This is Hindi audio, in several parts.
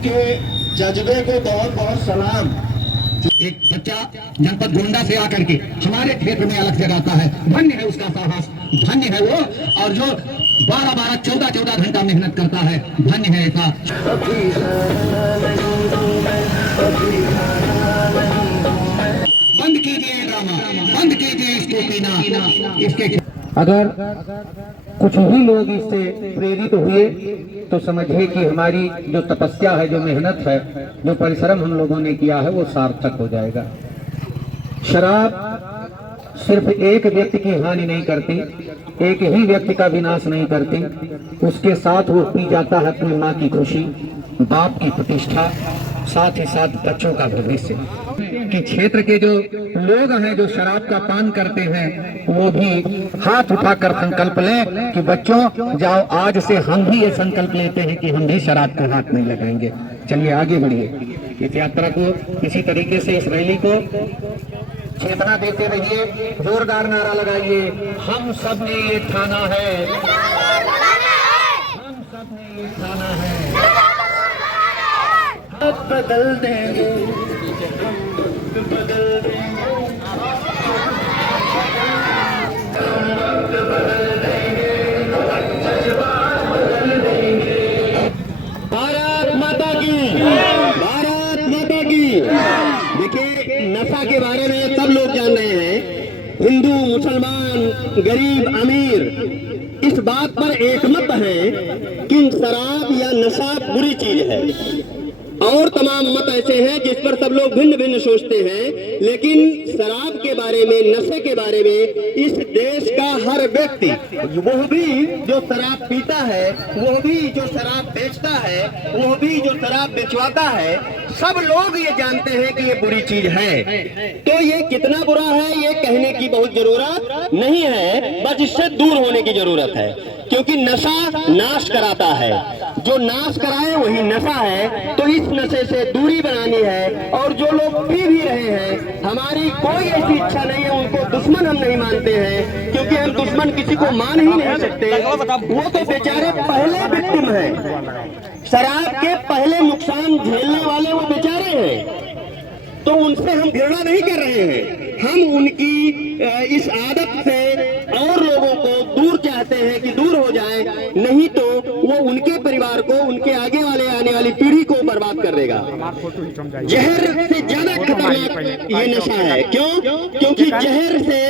आपके जज्बे को बहुत बहुत सलाम। एक बच्चा जनपद गोंडा से आकर के हमारे क्षेत्र में अलग जगाता है, धन्य है उसका साहस, धन्य है वो। और जो 12-12, 14-14 घंटा मेहनत करता है, धन्य है ऐसा। बंद कीजिए ड्रामा, बंद कीजिए इसको पीना। इसके अगर कुछ ही लोग इससे प्रेरित हुए तो समझिए कि हमारी जो तपस्या है, जो मेहनत है, जो परिश्रम हम लोगों ने किया है वो सार्थक हो जाएगा। शराब सिर्फ एक व्यक्ति की हानि नहीं करती, एक ही व्यक्ति का विनाश नहीं करती, उसके साथ वो पी जाता है अपनी माँ की खुशी, बाप की प्रतिष्ठा, साथ ही साथ बच्चों का भविष्य। कि क्षेत्र के जो लोग हैं जो शराब का पान करते हैं वो भी हाथ उठाकर संकल्प लें कि बच्चों जाओ, आज से हम भी ये संकल्प लेते हैं कि हम भी शराब को हाथ नहीं लगाएंगे। चलिए आगे बढ़िए, इस यात्रा को इसी तरीके से, इस रैली को चेतना देते रहिए, जोरदार नारा लगाइए, हम सब ने ये ठाना है, हम सब ने ये ठाना है, अब बदल देंगे, बदल देंगे, बदल देंगे। भारत माता की, भारत माता की। देखिए, नशा के बारे में सब लोग जान रहे हैं, हिंदू, मुसलमान, गरीब, अमीर, इस बात पर एकमत है कि शराब या नशा बुरी चीज है। और तमाम मत ऐसे हैं जिस पर सब लोग भिन्न भिन्न सोचते हैं, लेकिन शराब के बारे में, नशे के बारे में इस देश का हर व्यक्ति, वो भी जो शराब पीता है, वो भी जो शराब बेचता है, वो भी जो शराब बेचवाता है, सब लोग ये जानते हैं कि ये बुरी चीज है। तो ये कितना बुरा है ये कहने की बहुत जरूरत नहीं है, बस इससे दूर होने की जरूरत है, क्योंकि नशा नाश कराता है, जो नाश कराए वही नशा है। तो इस नशे से दूरी बनानी है, और जो लोग पी भी रहे हैं, हमारी कोई ऐसी इच्छा नहीं है, उनको दुश्मन हम नहीं मानते हैं, क्योंकि हम दुश्मन किसी को मान ही नहीं सकते। वो तो बेचारे पहले विक्टिम हैं, शराब के पहले नुकसान झेलने वाले वो बेचारे हैं, तो उनसे हम घृणा नहीं कर रहे हैं, हम उनकी इस आदत से और लोगों को दूर चाहते हैं कि दूर हो जाए, नहीं तो वो उनके परिवार को, उनके आगे वाले आने वाली पीढ़ी को बर्बाद कर देगा। जहर से ज्यादा खतरनाक ये नशा है। क्यों? क्योंकि जहर से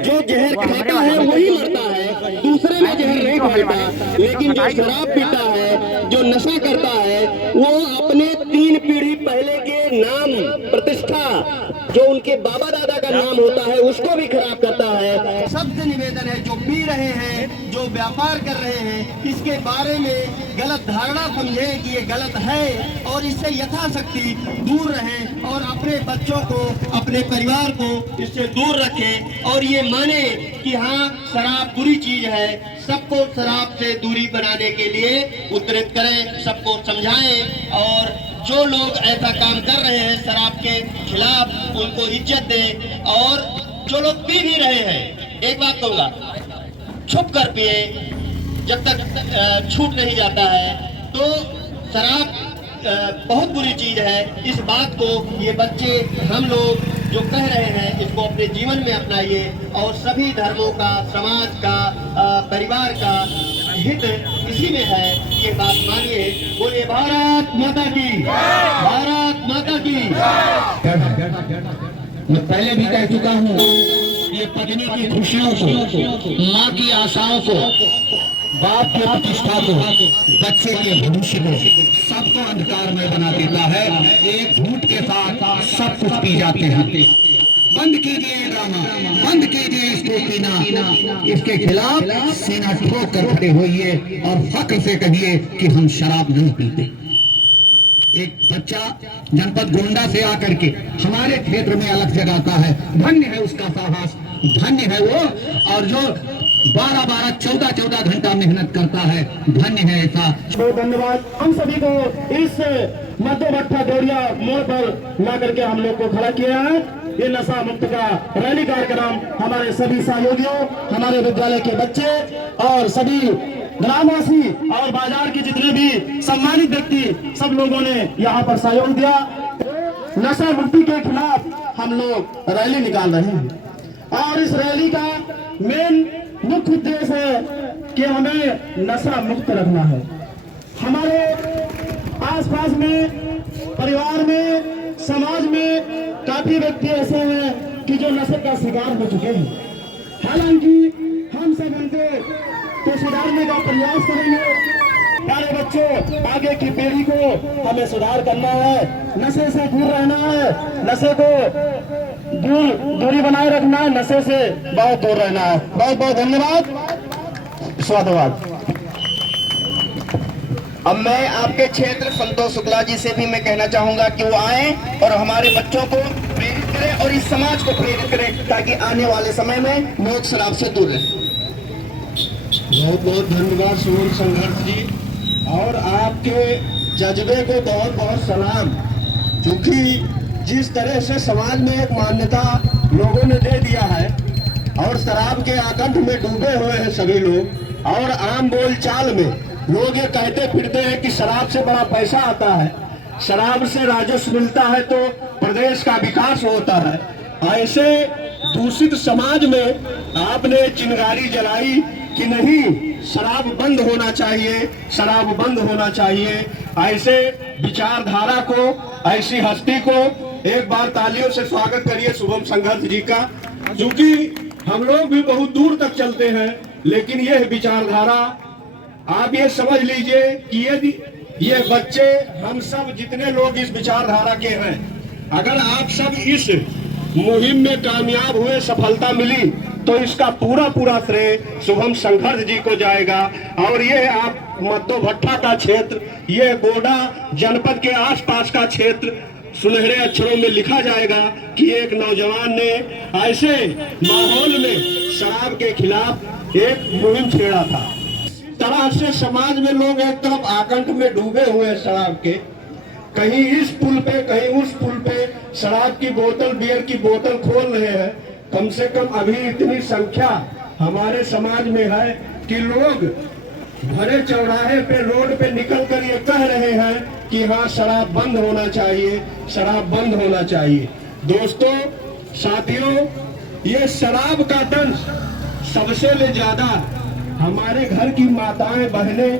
जो जहर खाता है वही मरता है, दूसरे में जहर नहीं घुलता, लेकिन जो शराब पीता है, जो नशा करता है, वो अपने 3 पीढ़ी पहले के नाम, प्रतिष्ठा, जो उनके बाबा दादा का नाम होता है, उसको भी खराब करता है। सबसे निवेदन है, जो पी रहे हैं, जो व्यापार कर रहे हैं, इसके बारे में गलत धारणा समझे कि ये गलत है, और इससे यथाशक्ति दूर रहें, और अपने बच्चों को, अपने परिवार को इससे दूर रखें, और ये माने कि हाँ, शराब बुरी चीज है। सबको शराब से दूरी बनाने के लिए उद्यत करें, सबको समझाएं, और जो लोग ऐसा काम कर रहे हैं शराब के खिलाफ, उनको इज्जत दें। और जो लोग पी भी रहे हैं, एक बात कहूँगा, छुप कर पिए, जब तक छूट नहीं जाता है। तो शराब बहुत बुरी चीज है, इस बात को ये बच्चे, हम लोग जो कह रहे हैं, इसको अपने जीवन में अपनाइए, और सभी धर्मों का, समाज का, परिवार का हित इसी में है, ये बात मानिए। बोलिए भारत माता की, भारत माता की। मैं पहले भी कह चुका हूँ, ये पत्नी की खुशियों को, माँ की आशाओं को, बाप की प्रतिष्ठा को, बच्चे के भविष्य को, सबको अंधकार में बना देता है। एक झूठ के साथ सब कुछ पी जाते हैं। बंद कीजिए ड्रामा, बंद कीजिए इसको पीना। इसके खिलाफ सीना ठोक कर खड़े होइए और फक्र से कहिए कि हम शराब नहीं पीते। एक बच्चा जनपद गोंडा से आकर के हमारे क्षेत्र में अलग जगाता है, धन्य है उसका साहस, धन्य है वो। और जो 12-12, 14-14 घंटा मेहनत करता है, धन्य है ऐसा। बहुत धन्यवाद। हम सभी को इस मध्य भट्टा गौरिया मोड़ पर ला करके हम लोग को खड़ा किया है। ये नशा मुक्त का रैली कार्यक्रम हमारे सभी सहयोगियों, हमारे विद्यालय के बच्चे और सभी ग्रामवासी और बाजार के जितने भी सम्मानित व्यक्ति सब लोगों ने यहाँ पर सहयोग दिया। नशा मुक्ति के खिलाफ हम लोग रैली निकाल रहे हैं और इस रैली का मेन मुख्य उद्देश्य है कि हमें नशा मुक्त रखना है। हमारे आसपास में, परिवार में, समाज में काफी व्यक्ति ऐसे हैं कि जो नशे का शिकार हो चुके हैं। हालांकि हम सब उनको तो सुधारने का प्रयास करेंगे। प्यारे बच्चों, आगे की पीढ़ी को हमें सुधार करना है, नशे से दूर रहना है, नशे को दूरी बनाए रखना है, नशे से बहुत दूर रहना है। बहुत बहुत धन्यवाद, स्वागत। अब मैं आपके क्षेत्र संतोष शुक्ला जी से भी मैं कहना चाहूंगा कि वो आए और हमारे बच्चों को प्रेरित करें और इस समाज को प्रेरित करें ताकि आने वाले समय में लोग शराब से दूर रहें। बहुत बहुत धन्यवाद शुभम संघर्ष जी, और आपके जज्बे को बहुत बहुत सलाम। क्योंकि जिस तरह से समाज में एक मान्यता लोगों ने दे दिया है और शराब के आकंठ में डूबे हुए हैं सभी लोग, और आम बोल चाल में लोग ये कहते फिरते हैं कि शराब से बड़ा पैसा आता है, शराब से राजस्व मिलता है तो प्रदेश का विकास होता है। ऐसे दूषित समाज में आपने चिंगारी जलाई कि नहीं, शराब बंद होना चाहिए, शराब बंद होना चाहिए। ऐसे विचारधारा को, ऐसी हस्ती को एक बार तालियों से स्वागत करिए शुभम संघर्ष जी का। क्योंकि हम लोग भी बहुत दूर तक चलते हैं, लेकिन यह विचारधारा आप ये समझ लीजिए कि यदि ये बच्चे, हम सब जितने लोग इस विचारधारा के हैं, अगर आप सब इस मुहिम में कामयाब हुए, सफलता मिली, तो इसका पूरा पूरा श्रेय शुभम संघर्ष जी को जाएगा। और ये आप मद्दो भट्टा का क्षेत्र, ये गोडा जनपद के आसपास का क्षेत्र सुनहरे अक्षरों में लिखा जाएगा कि एक नौजवान ने ऐसे माहौल में शराब के खिलाफ एक मुहिम छेड़ा था। तरह से समाज में लोग एक तरफ आकंठ में डूबे हुए हैं शराब के, कहीं इस पुल पे कहीं उस पुल पे शराब की बोतल, बियर की बोतल खोल रहे हैं। कम से कम अभी इतनी संख्या हमारे समाज में है कि लोग भरे चौराहे पे, रोड पे निकल कर ये कह रहे हैं कि हाँ, शराब बंद होना चाहिए, शराब बंद होना चाहिए। दोस्तों, साथियों, ये शराब का दंश सबसे ले ज्यादा हमारे घर की माताएं बहनें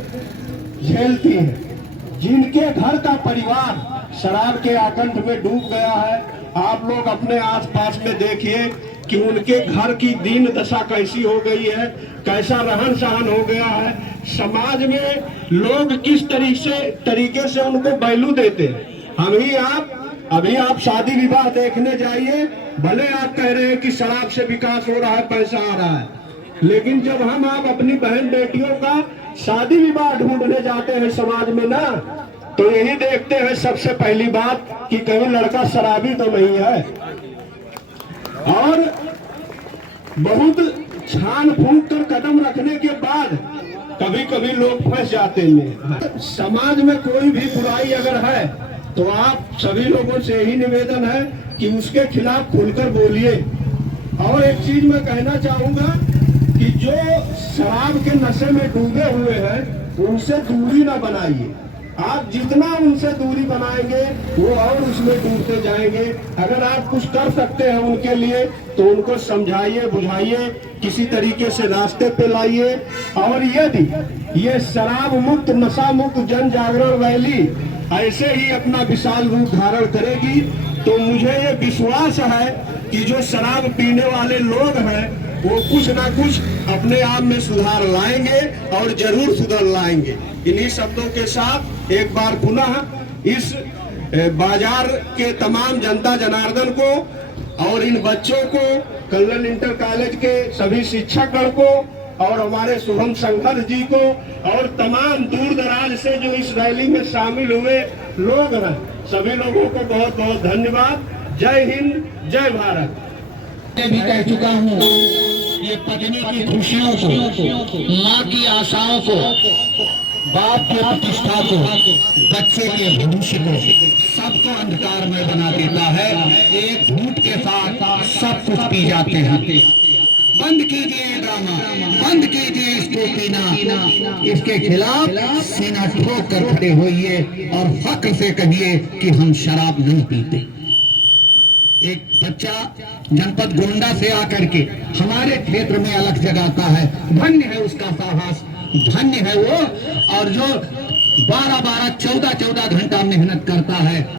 झेलती हैं, जिनके घर का परिवार शराब के आकंठ में डूब गया है। आप लोग अपने आसपास में देखिए कि उनके घर की दीन दशा कैसी हो गई है, कैसा रहन सहन हो गया है। समाज में लोग किस तरीके से उनको वैल्यू देते हैं। अभी आप शादी विवाह देखने जाइए, भले आप कह रहे हैं कि शराब से विकास हो रहा है, पैसा आ रहा है, लेकिन जब आप अपनी बहन बेटियों का शादी विवाह ढूंढने जाते हैं समाज में ना, तो यही देखते हैं सबसे पहली बात कि कहीं लड़का शराबी तो नहीं है। और बहुत छान फूंक कर कदम रखने के बाद कभी कभी लोग फंस जाते हैं। समाज में कोई भी बुराई अगर है तो आप सभी लोगों से यही निवेदन है कि उसके खिलाफ खुलकर बोलिए। और एक चीज मैं कहना चाहूंगा कि जो शराब के नशे में डूबे हुए हैं उनसे दूरी ना बनाइए। आप जितना उनसे दूरी बनाएंगे वो और उसमें डूबते जाएंगे। अगर आप कुछ कर सकते हैं उनके लिए तो उनको समझाइए, बुझाइए, किसी तरीके से रास्ते पे लाइए। और यदि ये शराब मुक्त, नशा मुक्त जन जागरण रैली ऐसे ही अपना विशाल रूप धारण करेगी तो मुझे ये विश्वास है कि जो शराब पीने वाले लोग हैं वो कुछ ना कुछ अपने आप में सुधार लाएंगे और जरूर सुधार लाएंगे। इन्हीं शब्दों के साथ एक बार पुनः इस बाजार के तमाम जनता जनार्दन को और इन बच्चों को, कल्लन इंटर कॉलेज के सभी शिक्षकगण को और हमारे शुभम संघर्ष जी को और तमाम दूर दराज से जो इस रैली में शामिल हुए लोग हैं, सभी लोगों को बहुत बहुत धन्यवाद। जय हिंद, जय भारत। मैं भी कह चुका हूँ, ये पत्नी की खुशियों को, माँ की आशाओं को, बाप की प्रतिष्ठा को, बच्चे के भविष्य को, सबको अंधकार में बना देता है। एक झूठ के साथ सब कुछ पी जाते हैं। बंद कीजिए ड्रामा, बंद कीजिए इसको पीना, इसके खिलाफ सीना ठोक कर खड़े होइए और फक्र से कहिए कि हम शराब नहीं पीते। एक बच्चा जनपद गोंडा से आकर के हमारे क्षेत्र में अलग जगाता है, धन्य है उसका साहस, धन्य है वो। और जो 12-12, 14-14 घंटा मेहनत करता है।